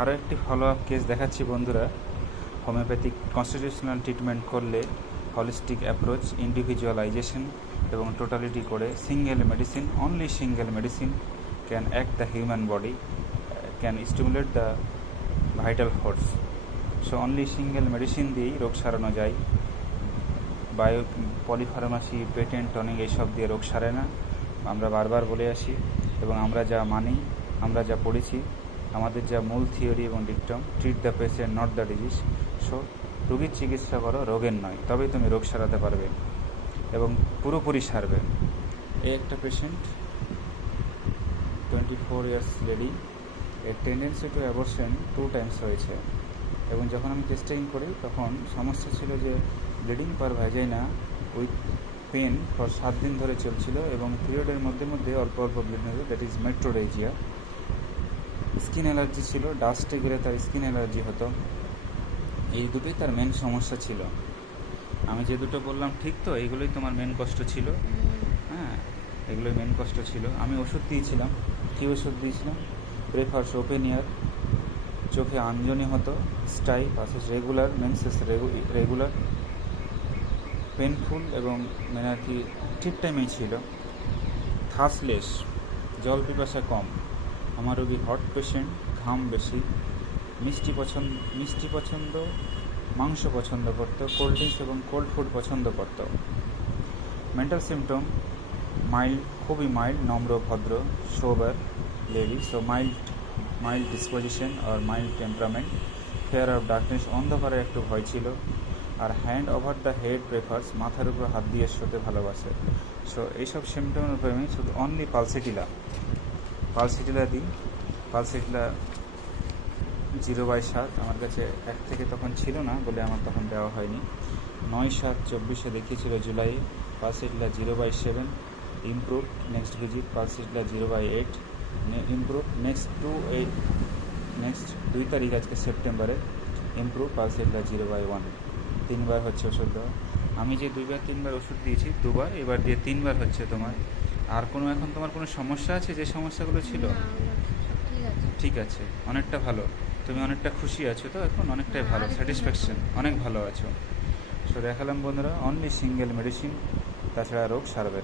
আরও একটি follow up case দেখাচ্ছি বন্ধুরা। হোমিওপ্যাথিক কনস্টিটিউশনাল ট্রিটমেন্ট করলে হলিস্টিক অ্যাপ্রোচ, ইন্ডিভিজুয়ালাইজেশন এবং টোটালিটি করে only single medicine can act the human body, can stimulate the vital force. So only single medicine দিয়েই রোগ সারানো যায়। বায়ো পলিফার্মাসি, পেটেন্ট, টনিক এইসব দিয়ে রোগ সারে না। আমরা বারবার বলে আসি এবং আমরা যা মানি, আমরা যা পড়েছি, আমাদের যা মূল থিওরি এবং dictum, treat the patient not the disease. So রোগীর চিকিৎসা করো, রোগের নয়, তবেই তুমি রোগ সারাতে পারবে এবং পুরোপুরি সারবে। এই একটা পেশেন্ট, 24 ইয়ার্স লেডি, এর টেন্ডেন্সি টু অ্যাবর্শন 2 টাইমস হয়েছে এবং যখন আমি টেস্টিং করি তখন সমস্যা ছিল যে bleeding per vagina with pain for 7 দিন ধরে চলছিল এবং পিরিয়ডের মধ্যে মধ্যে অল্প অল্প ব্লিডিং হতো, that is metrorrhagia. Skin allergy ছিল, ডাস্টে গেলে তার স্কিন অ্যালার্জি হতো। এই দুটোই তার মেন সমস্যা ছিল। আমি যে দুটো বললাম ঠিক তো, এইগুলোই তোমার মেন কষ্ট ছিল। হ্যাঁ, এগুলোই মেন কষ্ট ছিল। আমি ওষুধ দিয়েছিলাম। কী ওষুধ দিয়েছিলাম? প্রেফার্স ওপেন ইয়ার, চোখে আঞ্জনি হতো, stye passes regular, menses regular, painful এবং মানে আর কি ঠিক টাইমেই ছিল, থাসলেস, জল পিপাসা কম। আমার রোগী হট পেশেন্ট, ঘাম বেশি, মিষ্টি পছন্দ, মাংস পছন্দ করতো, কোল্ড ড্রিঙ্কস এবং কোল্ড ফুড পছন্দ করতো। মেন্টাল সিমটম মাইল্ড, খুবই মাইল্ড, নম্র, ভদ্র, sober lady. So mild disposition আর mild temperament, fear of darkness, অন্ধকারে একটু ভয় ছিল, আর hand over the head prefers, মাথার উপর হাত দিয়ে শুতে ভালোবাসে। সো এইসব সিমটমের উপরে আমি শুধু অনলি পালসিটিলা দিই। পালসিটিলা 0/7 আমার কাছে 1 থেকে তখন ছিল না বলে আমার তখন দেওয়া হয়নি। 9/7/24 দেখিয়েছিল July. Pulsatilla 0/7 improve, next visit pulsatilla 0/8 improve, next 2 তারিখ আজকে সেপ্টেম্বরে ইমপ্রুভ, পালসিটিলা 0/1। 3 বার হচ্ছে ওষুধ দেওয়া। আমি যে 2-3 বার ওষুধ দিয়েছি, 2 বার এবার দিয়ে 3 বার হচ্ছে তোমার। আর কোনো এখন তোমার কোনো সমস্যা আছে? যে সমস্যাগুলো ছিল ঠিক আছে, অনেকটা ভালো, তুমি অনেকটা খুশি আছো তো এখন? অনেকটাই ভালো, স্যাটিসফ্যাকশন, অনেক ভালো আছো। সো দেখালাম বন্ধুরা, অনলি সিঙ্গেল মেডিসিন, তাছাড়া রোগ সারবে না।